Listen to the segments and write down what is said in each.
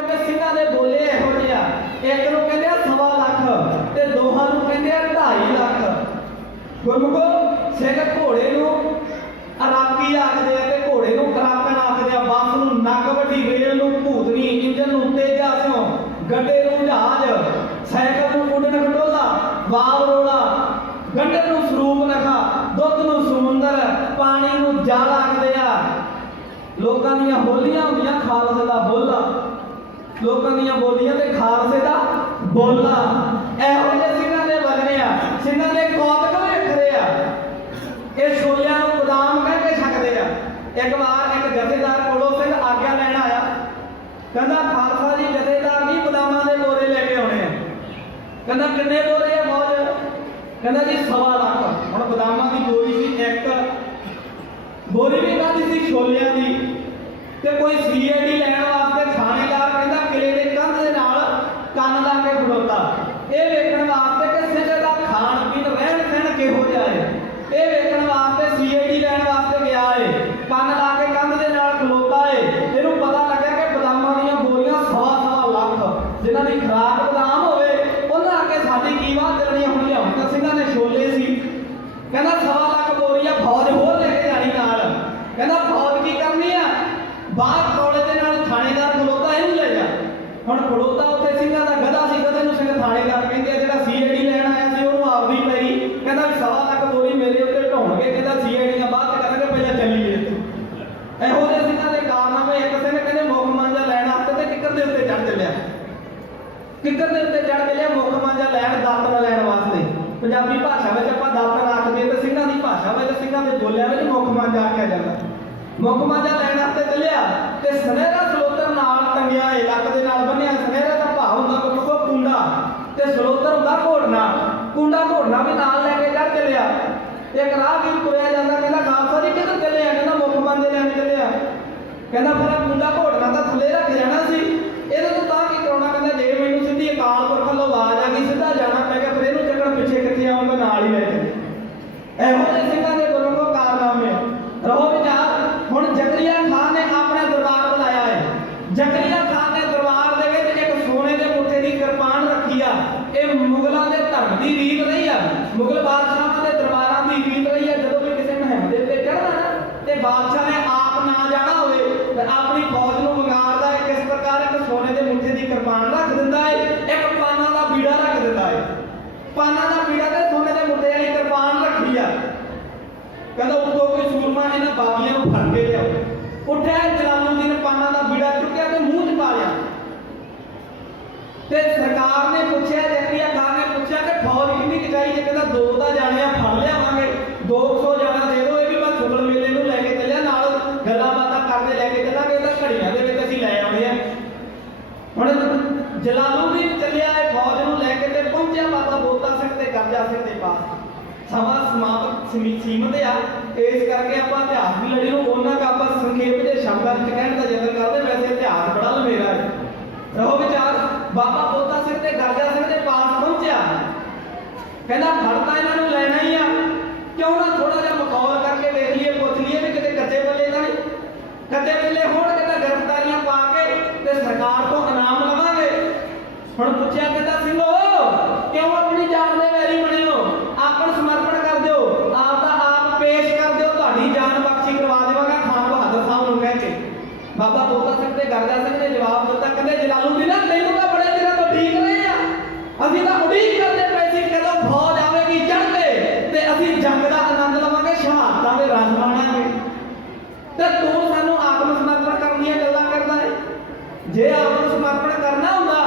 ਕਿ ਸਿੰਘਾਂ ਦੇ ਬੋਲੇ ਇਹੋ ਜਿਹੇ ਆ। ਇੱਕ ਨੂੰ ਕਹਿੰਦੇ ਆ ਸਵਾ ਲੱਖ ਤੇ ਦੋਹਾਂ ਨੂੰ ਕਹਿੰਦੇ ਆ 2.5 ਲੱਖ। ਗੁਰਮੁਖੋ, ਸਿੰਘ ਘੋੜੇ ਨੂੰ ਅਰਾਕੀ ਆਖਦੇ ਆ ਤੇ ਘੋੜੇ ਨੂੰ ਕਰਾਕਣ ਆਖਦੇ ਆ। ਬੱਸ ਨੂੰ ਨੱਕ ਵੱਡੀ ਰੇਲ ਨੂੰ ਭੂਤਨੀ ਇੰਜਨ ਨੂੰ ਤੇਜਾ ਸਿਓ ਗੱਡੇ ਨੂੰ ਜਹਾਜ਼, ਸਾਈਕਲ ਨੂੰ ਉੱਡਣ ਖਟੋਲਾ ਵਾਵ ਰੋਲਾ, ਗੰਢੇ ਨੂੰ ਸਰੂਪ ਨਖਾ, ਦੁੱਧ ਨੂੰ ਸਮੁੰਦਰ, ਪਾਣੀ ਨੂੰ ਜਲ ਆਖਦੇ ਆ। ਲੋਕਾਂ ਦੀਆਂ ਹੋਲੀਆਂ ਹੁੰਦੀਆਂ ਖਾਲਸੇ ਦਾ ਬੋਲਾ। ਲੋਕਾਂ ਦੀਆਂ ਬੋਲੀਆਂ ਤੇ ਖਾਲਸੇ ਦਾ ਬੋਲਾ। ਇਹੋ ਜਿਹੇ ਸਿੰਘਾਂ ਦੇ ਵਜਨੇ ਆ, ਸਿੰਘਾਂ ਦੇ ਕੌਤਕ ਵੀ ਆ। ਇਹ ਛੋਲਿਆਂ ਨੂੰ ਬਦਾਮ ਕਹਿ ਛਕਦੇ ਆ। ਇੱਕ ਵਾਰ ਇੱਕ ਜਥੇਦਾਰ ਕੋਲੋਂ ਸਿੰਘ ਆਗਿਆ ਲੈਣ ਆਇਆ। ਕਹਿੰਦਾ, ਖਾਲਸਾ ਜੀ ਜਥੇਦਾਰ ਜੀ ਬਦਾਮਾਂ ਦੇ ਬੋਰੇ ਲੈ ਕੇ ਆਉਣੇ ਆ। ਕਹਿੰਦਾ, ਕਿੰਨੇ ਬੋਰੇ ਆ ਮੌਜ? ਕਹਿੰਦਾ ਜੀ, ਸਵਾ ਲੱਖ। ਹੁਣ ਬਦਾਮਾਂ ਦੀ ਬੋਰੀ ਸੀ ਇੱਕ, ਬੋਰੀ ਵੀ ਕਾਹਦੀ ਸੀ? ਛੋਲਿਆਂ ਦੀ ਤੇ ਕੋਈ ਸੀਆਈਡੀ ਲੈਣ ਵਾਸਤੇ ਥਾਣੇਦਾਰ ਕਹਿੰਦਾ ਕਿਲੇ ਦੇ ਕੰਧ ਦੇ ਨਾਲ ਕੰਨ ਲਾ ਕੇ ਖੜੋਤਾ ਇਹ ਵੇਖਣ ਵਾਸਤੇ ਕਿ ਸਿੰਘ ਦਾ ਖਾਣ ਪੀਣ ਰਹਿਣ ਸਹਿਣ ਕਿਹੋ ਜਿਹਾ ਹੈ ਇਹ ਵੇਖਣ ਵਾਸਤੇ ਸੀਆਈਡੀ ਲੈਣ ਵਾਸਤੇ ਗਿਆ ਏ ਕੰਨ ਲਾ ਕੇ ਕੰਧ ਦੇ ਨਾਲ ਖਲੋਤਾ ਏ ਇਹਨੂੰ ਪਤਾ ਲੱਗਿਆ ਕਿ ਬਦਾਮਾਂ ਦੀਆਂ ਬੋਰੀਆਂ ਸਵਾ ਸਵਾ ਲੱਖ ਜਿਨ੍ਹਾਂ ਦੀ ਖਰਾਕ ਬਦਾਮ ਹੋਵੇ ਉਹਨਾਂ ਅੱਗੇ ਸਾਡੀ ਕੀ ਬਾਤ ਚੱਲਣੀ ਹੁਣ ਲਿਆਉਣ ਤਾਂ ਸਿੰਘਾਂ ਨੇ ਛੋਲੇ ਸੀ ਕਹਿੰਦਾ ਸਵਾ ਲੱਖ ਬੋਰੀਆ ਫੌਜ ਹੋਰ ਲੈ ਕੇ ਜਾਣੀ ਨਾਲ ਕਹਿੰਦਾ ਫੌਜ ਕੀ ਕਰਨੀ ਆ ਬਾਹਰ ਕੋਲੇ ਦੇ ਨਾਲ ਥਾਣੇਦਾਰ ਖਲੋਤਾ ਇਹਨੂੰ ਲੈ ਜਾ ਹੁਣ ਖਲੋਤਾ ਉੱਥੇ ਸਿੰਘਾਂ ਦਾ ਗਧਾ ਸੀ ਗਧੇ ਨੂੰ ਸਿੰਘ ਥਾਣੇਦਾਰ ਕਹਿੰਦੇ ਆ ਜਿਹੜਾ ਸੀਆਈਡੀ ਲੈਣ ਆਇਆ ਸੀ ਉਹਨੂੰ ਆਪਦੀ ਪਈ ਕਹਿੰਦਾ ਵੀ ਸਵਾ ਲੱਖ ਬੋਰੀ ਮੇਰੇ ਉੱਤੇ ਢਾਉਣਗੇ ਕਹਿੰਦਾ ਸੀਆਈਡੀ ਦਾ ਬਾਅਦ ਚ ਕਰਾਂਗੇ ਪਹਿਲਾਂ ਚੱਲੀਏ ਇਹੋ ਜਿਹੇ ਸਿੰਘਾਂ ਦੇ ਕਾਰਨਾਮੇ ਇੱਕ ਸਿੰਘ ਕਹਿੰਦੇ ਮੁੱਖ ਮੰਜਾ ਲੈਣ ਵਾਸਤੇ ਤੇ ਕਿੱਕਰ ਦੇ ਉੱਤੇ ਚੜ ਚੱਲਿਆ ਕਿੱਕਰ ਦੇ ਉੱਤੇ ਚੜ ਚੱਲਿਆ ਮੁੱਖ ਮੰਜਾ ਲੈਣ ਦਾਤਨ ਲੈਣ ਵਾਸਤੇ ਪੰਜਾਬੀ ਭਾਸ਼ਾ ਵਿੱਚ ਆਪਾਂ ਦਾਤਨ ਆਖਦੇ ਤੇ ਸਿੰਘਾਂ ਦੀ ਭਾਸ਼ਾ ਵਿੱਚ ਸਿੰਘਾਂ ਦੇ ਬੋਲਿਆਂ ਵਿੱਚ ਮੁੱਖ ਮੰਜਾ ਆਖਿਆ ਜਾਂਦਾ। ਮੁੱਖ ਮੰਜਾ ਲੈਣ ਵਾਸਤੇ ਚੱਲਿਆ ਤੇ ਸੁਨਹਿਰਾ ਸਲੋਤਰ ਨਾਲ ਟੰਗਿਆ ਏ ਲੱਕ ਦੇ ਨਾਲ ਬੰਨਿਆ। ਸੁਨਹਿਰਾ ਦਾ ਭਾਵ ਹੁੰਦਾ ਕੋਈ ਕੁੰਡਾ ਤੇ ਸਲੋਤਰ ਹੁੰਦਾ ਘੋੜਨਾ। ਕੁੰਡਾ ਘੋੜਨਾ ਵੀ ਨਾਲ ਲੈ ਕੇ ਚੜ ਚੱਲਿਆ। ਇੱਕ ਰਾਹਗੀਰ ਤੁਰਿਆ ਜਾਂਦਾ, ਕਹਿੰਦਾ, ਖਾਲਸਾ ਜੀ, ਕਿੱਧਰ ਚੱਲੇ ਆ? ਕਹਿੰਦਾ, ਮੁੱਖ ਮੰਜੇ ਲੈਣ ਚੱਲਿਆ ਕਹਿੰਦਾ, ਫਿਰ ਪਾਨਾਂ ਦਾ ਬੀੜਾ ਤੇ ਸੋਨੇ ਦੇ ਮੁੱਠੇ ਵਾਲੀ ਕਿਰਪਾਨ ਰੱਖੀ ਆ। ਕਹਿੰਦਾ ਉਦੋਂ ਕੋਈ ਸੂਰਮਾ ਇਹਨਾਂ ਬਾਗੀਆਂ ਨੂੰ ਫੜ ਕੇ ਲਿਆਓ। ਉੱਠਿਆ, ਜਲਾਲੁਦੀਨ ਪਾਨਾਂ ਦਾ ਬੀੜਾ ਚੁੱਕਿਆ ਤੇ ਮੂੰਹ 'ਚ ਪਾ ਲਿਆ। ਤੇ ਸਰਕਾਰ ਨੇ ਪੁੱਛਿਆ ਜ਼ਕਰੀਆ ਖਾਨ ਨੇ ਪੁੱਛਿਆ ਕਿ ਫੌਜ ਕਿੰਨੀ ਕੁ ਚਾਹੀਦੀ ਕਹਿੰਦਾ ਦੋ ਤਾਂ ਜਾਣਿਆ, ਫੜ ਲਿਆ 200 ਜਾਣਾ ਦੇ ਦਿਓ ਇਹ ਵੀ ਬਸ ਸੁਗਲ ਮੇਲੇ ਨੂੰ ਲੈ ਕੇ ਚੱਲਿਆ ਨਾਲ ਗੱਲਾਂ ਬਾਤਾਂ ਕਰਦੇ ਲੈ ਕੇ ਚੱਲਾਂਗੇ ਇਹ ਤਾਂ ਘੜੀਆਂ ਦੇ ਵਿੱਚ ਅਸੀਂ ਲੈ ਆਉਂਦੇ ਆ ਹੁਣ ਜਲਾਲੁਦੀਨ ਚੱਲਿਆ ਇਹ ਫੌਜ ਨੂੰ ਲੈ ਕੇ ਤੇ ਪਹੁੰਚਿਆ ਬਾਬਾ ਬੋਤਾ ਸਿੰਘ ਤੇ ਕਬਜ਼ਾ ਸਿੰਘ ਦੇ ਪਾਸ ਸਮਾਂ ਸਮਾਪਤ ਸੀਮਤ ਆ। ਇਸ ਕਰਕੇ ਆਪਾਂ ਇਤਿਹਾਸ ਦੀ ਲੜੀ ਨੂੰ ਉਹਨਾਂ ਦਾ ਆਪਾਂ ਸੰਖੇਪ ਦੇ ਸ਼ਬਦਾਂ ਵਿੱਚ ਕਹਿਣ ਦਾ ਯਤਨ ਕਰਦੇ ਵੈਸੇ ਇਤਿਹਾਸ ਬੜਾ ਲੰਮੇਰਾ ਹੈ। ਰਹੋ ਵਿਚਾਰ, ਬਾਬਾ ਬੋਤਾ ਸਿੰਘ ਤੇ ਗਰਜਾ ਸਿੰਘ ਦੇ ਪਾਸ ਪਹੁੰਚਿਆ। ਕਹਿੰਦਾ ਫੜ ਇਹਨਾਂ ਨੂੰ ਲੈਣਾ ਹੀ ਆ। ਕਿਉਂ ਨਾ ਥੋੜਾ ਜਿਹਾ ਮਖੌਲ ਕਰਕੇ ਦੇਖ ਲਈਏ, ਪੁੱਛ ਲਈਏ ਵੀ ਕਿਤੇ ਕੱਚੇ ਬੱਲੇ ਤਾਂ ਨਹੀਂ। ਕੱਚੇ ਬੱਲੇ ਹੋਣ ਕਿਤੇ ਗ੍ਰਿਫਤਾਰੀਆਂ ਪਾ ਕੇ ਤੇ ਸਰਕਾਰ ਤੋਂ ਇਨਾਮ ਲਵਾਂਗੇ। ਹੁਣ ਪੁੱਛਿਆ ਕਹਿੰਦਾ ਸਿੰਘੋ ਕਿਉਂ ਆਪਣੀ ਜਾਨ ਦੇ ਵੈਰੀ ਬਣੇ ਹੋ ਆਪਣ ਸਮਰਪਣ ਕਰ ਦਿਓ ਆਪ ਦਾ ਆਪ ਪੇਸ਼ ਕਰ ਦਿਓ ਤੁਹਾਡੀ ਜਾਨ ਬਖਸ਼ੀ ਕਰਵਾ ਦੇਵਾਂਗਾ ਖਾਨ ਬਹਾਦਰ ਸਾਹਿਬ ਨੂੰ ਕਹਿ ਕੇ ਬਾਬਾ ਬੋਤਾ ਸਿੰਘ ਤੇ ਗਰਜਾ ਸਿੰਘ ਨੇ ਜਵਾਬ ਦਿੱਤਾ ਕਹਿੰਦੇ ਜਲਾਲੁਦੀਨ ਤੈਨੂੰ ਤਾਂ ਬੜੇ ਚਿਰਾਂ ਤੋਂ ਠੀਕ ਰਹੇ ਆ ਅਸੀਂ ਤਾਂ ਉਡੀਕ ਕਰਦੇ ਪਏ ਸੀ ਕਦੋਂ ਫੌਜ ਆਵੇਗੀ ਚੜ੍ਹਦੇ ਤੇ ਅਸੀਂ ਜੰਗ ਦਾ ਆਨੰਦ ਲਵਾਂਗੇ ਸ਼ਹਾਦਤਾਂ ਦੇ ਰਸ ਮਾਣਾਂਗੇ ਤੇ ਤੂੰ ਸਾਨੂੰ ਆਤਮ ਸਮਰਪਣ ਕਰਨ ਦੀਆਂ ਗੱਲਾਂ ਕਰਦਾ ਹੈ ਜੇ ਆਤਮ ਸਮਰਪਣ ਕਰਨਾ ਹੁੰਦਾ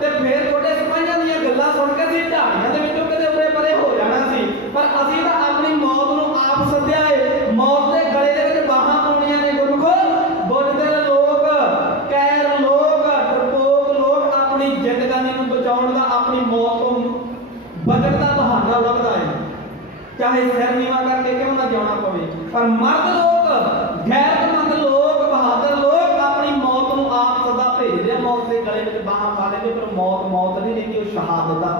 ਤੇ ਫੇਰ ਤੁਹਾਡੇ ਸਿਪਾਹੀਆਂ ਦੀਆਂ ਗੱਲਾਂ ਸੁਣ ਕੇ ਅਸੀਂ ਢਾਣੀਆਂ ਦੇ ਵਿੱਚੋਂ ਕਿਤੇ ਉਰੇ ਪਰੇ ਹੋ ਜਾਣਾ ਸੀ ਪਰ ਅਸੀਂ ਤਾਂ ਆਪਣੀ ਮੌਤ ਨੂੰ ਆਪ ਸੱਦਿਆ ਏ ਮੌਤ ਦੇ ਗਲੇ ਦੇ ਵਿੱਚ ਬਾਹਾਂ ਪਾਉਣੀਆਂ ਨੇ ਗੁਰਮੁਖੋ ਬੁੱਝਦਿਲ ਲੋਕ ਕੈਰ ਲੋਕ ਡਰਪੋਕ ਲੋਕ ਆਪਣੀ ਜ਼ਿੰਦਗਾਨੀ ਨੂੰ ਬਚਾਉਣ ਦਾ ਆਪਣੀ ਮੌਤ ਤੋਂ ਬਚਣ ਦਾ ਬਹਾਨਾ ਲੱਭਦਾ ਹੈ ਚਾਹੇ ਸਿਰ ਨੀਵਾ ਕਰਕੇ ਕਿਉਂ ਨਾ ਜਿਉਣਾ ਪਵੇ? ਪਰ ਮਰਦ ਲੋਕ ਗੈਰਤਮੰਦ ਲੋਕ, ਬਹਾਦਰ ਲੋਕ ਆਪਣੀ ਮੌਤ ਨੂੰ ਆਪ ਸਦਾ ਭੇਜਦੇ ਆ। ਮੌਤ ਦੇ ਗਲੇ ਵਿੱਚ ਬਾਹਾਂ ਪਾ ਲੈਂਦੇ, ਪਰ ਮੌਤ ਮੌਤ ਨਹੀਂ ਲੈਂਦੀ ਉਹ ਸ਼ਹਾਦਤ ਦਾ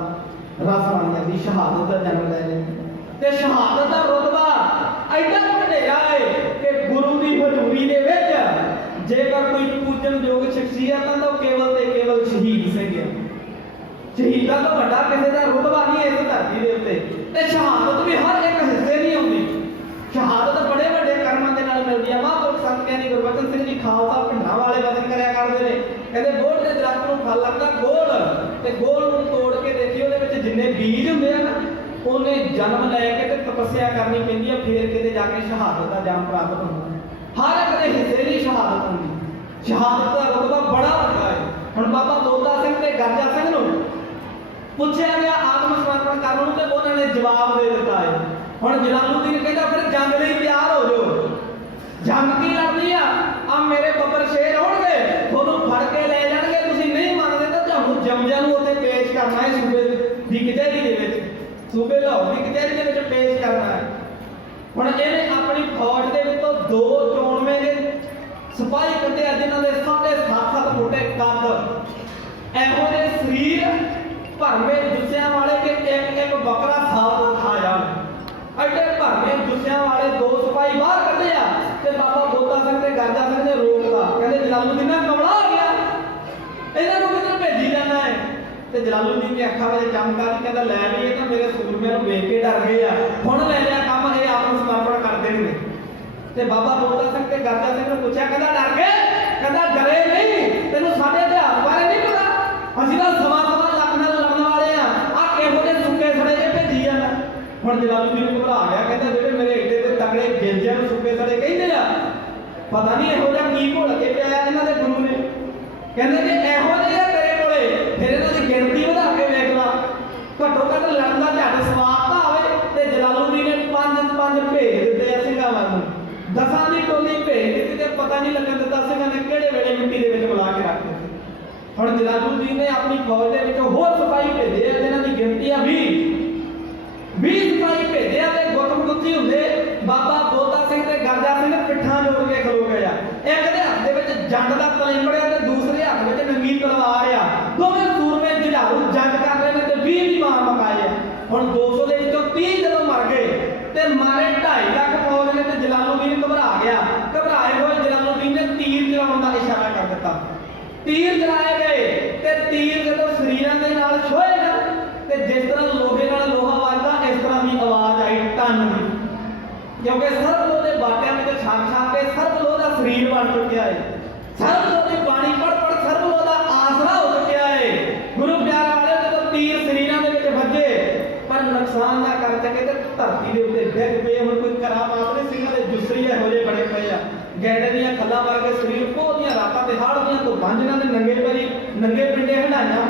ਰਸ ਬਣ ਜਾਂਦੀ, ਸ਼ਹਾਦਤ ਦਾ ਜਨਮ ਲੈ ਲੈਂਦੀ। ਤੇ ਸ਼ਹਾਦਤ ਦਾ ਰਤਬਾ ਐਡਾ ਵੱਡੇਰਾ ਹੈ ਕਿ ਗੁਰੂ ਦੀ ਹਜ਼ੂਰੀ ਦੇ ਵਿੱਚ ਜੇਕਰ ਕੋਈ ਪੂਜਨਯੋਗ ਸ਼ਖਸੀਅਤ ਆ ਤਾਂ ਉਹ ਕੇਵਲ ਤੇ ਕੇਵਲ ਸ਼ਹੀਦ ਸਿੰਘ ਆ ਸ਼ਹੀਦਾਂ ਤੋਂ ਵੱਡਾ ਕਿਸੇ ਦਾ ਰੁਤਬਾ ਨਹੀਂ ਇਸ ਧਰਤੀ ਦੇ ਉੱਤੇ। ਤੇ ਸ਼ਹਾਦਤ ਵੀ ਹਰ ਇੱਕ ਹਿੱਸੇ ਨਹੀਂ ਆਉਂਦੀ ਸ਼ਹਾਦਤ ਬੜੇ ਵੱਡੇ ਕਰਮਾਂ ਦੇ ਨਾਲ ਮਿਲਦੀ ਆ। ਮਹਾਂਪੁਰਖ ਸੰਤ ਗਿਆਨੀ ਗੁਰਬਚਨ ਸਿੰਘ ਜੀ ਖਾਲਸਾ ਪਿੰਡਾਂ ਵਾਲੇ ਵਚਨ ਕਰਿਆ ਕਰਦੇ ਨੇ। ਕਹਿੰਦੇ, ਗੋਲ ਦੇ ਦਰਖਤ ਨੂੰ ਫਲ ਲੱਗਦਾ ਗੋਲ। ਤੇ ਗੋਲ ਨੂੰ ਤੋੜ ਕੇ ਦੇਖੀ, ਉਹਦੇ ਵਿੱਚ ਜਿੰਨੇ ਬੀਜ ਹੁੰਦੇ ਆ ਨਾ, ਉਹਨੇ ਜਨਮ ਲੈ ਕੇ ਤੇ ਤਪੱਸਿਆ ਕਰਨੀ ਪੈਂਦੀ ਆ। ਫੇਰ ਕਿਤੇ ਜਾ ਕੇ ਸ਼ਹਾਦਤ ਦਾ ਜਨਮ ਪ੍ਰਾਪਤ ਹੁੰਦਾ ਹਰ ਇੱਕ ਦੇ ਹਿੱਸੇ ਦੀ ਸ਼ਹਾਦਤ ਹੁੰਦੀ। ਸ਼ਹਾਦਤ ਦਾ ਰੁਤਬਾ ਬੜਾ ਵੱਡਾ ਹੈ। ਹੁਣ ਬਾਬਾ ਬੋਤਾ ਸਿੰਘ ਤੇ ਗਰਜਾ ਸਿੰਘ ਨੂੰ ਪੁੱਛਿਆ ਗਿਆ ਆਤਮ ਸਮਰਪਣ ਕਰਨ ਨੂੰ ਤੇ ਉਹਨਾਂ ਨੇ ਜਵਾਬ ਦੇ ਦਿੱਤਾ ਹੈ। ਹੁਣ ਜਲਾਲੂਦੀਨ ਕਹਿੰਦਾ, ਫਿਰ ਜੰਗ ਲਈ ਤਿਆਰ ਹੋ ਜਾਓ। ਜੰਗ ਕੀ ਲੜਨੀ ਆ? ਆ ਮੇਰੇ ਬੱਬਰ ਸ਼ੇਰ ਆਉਣਗੇ ਤੁਹਾਨੂੰ ਫੜ ਕੇ ਲੈ ਜਾਣਗੇ। ਤੁਸੀਂ ਨਹੀਂ ਮੰਨਦੇ ਤਾਂ ਤੁਹਾਨੂੰ ਜਮਜਾ ਨੂੰ ਉੱਥੇ ਪੇਸ਼ ਕਰਨਾ ਹੈ ਸੂਬੇ ਦੀ ਕਚਹਿਰੀ ਦੇ ਵਿੱਚ। ਸੂਬੇ ਲਾਹੌਰ ਦੀ ਕਚਹਿਰੀ ਦੇ ਵਿੱਚ ਪੇਸ਼ ਕਰਨਾ ਹੈ। ਹੁਣ ਇਹਨੇ ਆਪਣੀ ਫੌਜ ਦੇ ਵਿੱਚੋਂ ਦੋ ਚੋਣਵੇਂ ਦੇ ਸਿਪਾਹੀ ਕੱਢਿਆ ਜਿਨ੍ਹਾਂ ਦੇ ਸਾਢੇ ਸੱਤ ਸੱਤ ਫੁੱਟੇ ਕੱਦ ਇਹੋ ਜਿਹੇ ਸਰੀਰ ਭਰਵੇਂ ਜੁੱਸਿਆਂ ਵਾਲੇ ਕਿ ਇੱਕ ਇੱਕ ਬੱਕਰਾ ਸਾਫ਼ ਖਾ ਜਾਣ। ਐਡੇ ਭਰਵੇਂ ਜੁੱਸਿਆਂ ਵਾਲੇ ਦੋ ਸਿਪਾਹੀ ਬਾਹਰ ਕੱਢੇ ਆ ਤੇ ਬਾਬਾ ਬੋਤਾ ਸਿੰਘ ਤੇ ਗਰਜਾ ਸਿੰਘ ਨੇ ਰੋਕਦਾ ਕਹਿੰਦੇ, ਜਲਾਲੂਦੀਨ ਨਾ ਕਮਲਾ ਆ ਗਿਆ। ਇਹਨਾਂ ਨੂੰ ਕਿੱਧਰ ਭੇਜੀ ਜਾਂਦਾ ਹੈ? ਤੇ ਜਲਾਲੂਦੀਨ ਦੀ ਅੱਖਾਂ ਵਿੱਚ ਚਮਕਾ ਦੀ ਕਹਿੰਦਾ, ਲੈ ਵੀ ਇਹ ਤਾਂ ਮੇਰੇ ਸੂਰਮਿਆਂ ਨੂੰ ਵੇਖ ਕੇ ਡਰ ਗਏ ਆ। ਹੁਣ ਲੈ ਲਿਆ ਕੰਮ, ਇਹ ਆਪ ਨੂੰ ਸਮਰਪਣ ਕਰ ਦੇਣਗੇ ਤੇ ਬਾਬਾ ਬੋਤਾ ਸਿੰਘ ਤੇ ਗਰਜਾ ਸਿੰਘ ਨੂੰ ਪੁੱਛਿਆ, ਕਹਿੰਦਾ, ਡਰ ਗਏ? ਕਹਿੰਦਾ, ਡਰੇ ਨਹੀਂ। ਤੈਨੂੰ ਸਾਡੇ ਇਤਿਹਾਸ ਬਾਰੇ ਨਹੀਂ ਪਤਾ? ਅਸੀਂ ਤਾਂ ਸਵਾ ਸਵਾ ਲੱਖ ਨਾਲ ਲੜਨ ਵਾਲੇ ਆ ਆ ਕਿਹੋ ਜਿਹੇ ਸੁੱਕੇ ਸੜੇ ਜੇ ਭੇਜੀ ਜਾਂਦਾ ਹੁਣ ਜਲਾਲੂਦੀਨ ਘਬਰਾ ਗਿਆ, ਕਹਿੰਦਾ ਜਿਹੜੇ ਮੇਰੇ ਏਡੇ ਤੇ ਤਗੜੇ ਗੇਜਿਆਂ ਨੂੰ ਸੁੱਕੇ ਸੜੇ ਕਹਿੰਦੇ ਆ, ਪਤਾ ਨਹੀਂ ਇਹੋ ਜਿਹਾ ਕੀ ਘੋਲ ਕੇ ਪਿਆ ਇਹਨਾਂ ਦੇ ਗੁਰੂ ਨੇ। ਕਹਿੰਦੇ ਜੇ ਇਹੋ ਜਿਹੇ ਤੇਰੇ ਕੋਲੇ, ਫਿਰ ਇਹਨਾਂ ਦੀ ਗਿਣਤੀ ਵਧਾ ਕੇ ਵੇਖ ਲਾ। ਘੱਟੋ ਘੱਟ ਲੜਨ ਦਾ ਝੱਟ ਸਵਾਦ ਤਾਂ ਆਵੇ ਤੇ ਜਲਾਲੂਦੀਨ ਨੇ ਪੰਜ ਪੰਜ ਭੇਜ ਦਿੱਤੇ ਆ ਸਿੰਘਾਂ ਵੱਲ ਦਸਾਂ ਦੀ ਟੋਲੀ ਭੇਜ ਦਿੱਤੀ ਤੇ ਪਤਾ ਨਹੀਂ ਲੱਗਣ ਦਿੱਤਾ ਸਿੰਘਾਂ ਨੇ ਕਿਹੜੇ ਵੇਲੇ ਮਿੱਟੀ ਦੇ ਵਿੱਚ ਬੁਲਾ ਕੇ ਰੱਖ ਦਿੱਤੇ। ਹੁਣ ਜਲਾਲੂਦੀਨ ਨੇ ਆਪਣੀ ਫੌਜ ਦੇ ਵਿੱਚ ਹੋਰ ਸਿਪਾਹੀ ਭੇਜੇ ਆ, ਜਿਨ੍ਹਾਂ ਦੀ ਗਿਣਤੀ ਆ 20 20 ਸਿਪਾਹੀ ਭੇਜੇ ਆ ਤੇ ਗੁੱਤਮ ਗੁੱਤੀ ਹੁੰਦੇ ਬਾਬਾ ਬੋਤਾ ਸਿੰਘ ਤੇ ਗਰਜਾ ਸਿੰਘ ਪਿੱਠਾਂ ਜੋੜ ਕੇ ਖਲੋ ਗਏ ਆ। ਇੱਕ ਦੇ ਹੱਥ ਦੇ ਵਿੱਚ ਜੰਡ ਦਾ ਤਲੇਂਬੜਿਆ ਤੇ ਦੂਸਰੇ ਹੱਥ ਵਿੱਚ ਨੰਗੀ ਤਲਵਾਰ ਆ। ਦੋਵੇਂ ਸੂਰਮੇ ਜੁਝਾਰੂ ਜੰਗ ਕਰ ਰਹੇ ਨੇ ਤੇ 20 ਦੀ ਮਾਰ ਮਕਾਏ ਆ। ਹੁਣ 200 ਦੇ ਵਿੱਚੋਂ 30 ਜਦੋਂ ਮਰ ਗਏ ਤੇ ਮਾਰੇ 2.5 ਲੱਖ ਫੌਜ ਨੇ ਤੇ ਜਲਾਲੂਦੀਨ ਘਬਰਾ ਗਿਆ। ਘਬਰਾਏ ਹੋਏ ਜਲਾਲੂਦੀਨ ਨੇ ਤੀਰ ਚਲਾਉਣ ਦਾ ਇਸ਼ਾਰਾ ਕਰ ਦਿੱਤਾ। ਤੀਰ ਚਲਾਏ ਗਏ ਤੇ ਤੀਰ ਜਦੋਂ ਸਰੀਰਾਂ ਦੇ ਨਾਲ ਛੋਏ ਨਾ, ਤੇ ਜਿਸ ਤਰ੍ਹਾਂ ਲੋਹੇ ਨਾਲ ਲੋਹਾ ਵੱਜਦਾ ਇਸ ਤਰ੍ਹਾਂ ਦੀ ਆਵਾਜ਼ ਆਈ ਟਨ ਦੀ ਕਿਉਂਕਿ ਸਰਬਲੋ ਦੇ ਬਾਟਿਆਂ ਵਿੱਚ ਛਾਕ ਛਾਕ ਕੇ ਸਰਬਲੋ ਦਾ ਸਰੀਰ ਬਣ ਚੁੱਕਿਆ ਹੈ ਸਰਬਲੋ ਦੀ ਬਾਣੀ ਪੜ ਪੜ ਸਰਬਲੋ ਦਾ ਆਸਰਾ ਹੋ ਚੁੱਕਿਆ ਹੈ ਗੁਰੂ ਪਿਆਰ ਵਾਲੇ ਜਦੋਂ ਤੀਰ ਸਰੀਰਾਂ ਦੇ ਵਿੱਚ ਵੱਜੇ, ਪਰ ਨੁਕਸਾਨ ਨਾ ਕਰ ਸਕੇ ਤੇ ਧਰਤੀ ਦੇ ਉੱਤੇ ਡਿੱਗ ਪਏ। ਹੁਣ ਕੋਈ ਕਰਾਮਾਤ ਨਹੀਂ, ਸਿੰਘਾਂ ਦੇ ਜੁਸਰੀ ਇਹੋ ਜਿਹੇ ਬਣੇ ਪਏ ਆ। ਗੈਂਡੇ ਦੀਆਂ ਖੱਲਾਂ ਮਾਰ ਕੇ ਸਰੀਰ ਕੋਹਦੀਆਂ ਰਾਤਾਂ ਤੇ ਹਾੜ ਦੀਆਂ ਤੋਂ ਬੰਜਨਾਂ ਦੇ ਨੰਗੇ ਪੈਰੀ, ਨੰਗੇ ਪਿੰਡੇ ਹੰਡਾਈਆਂ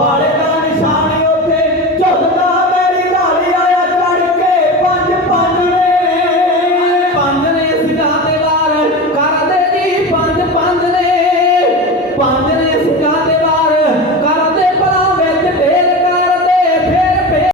পরে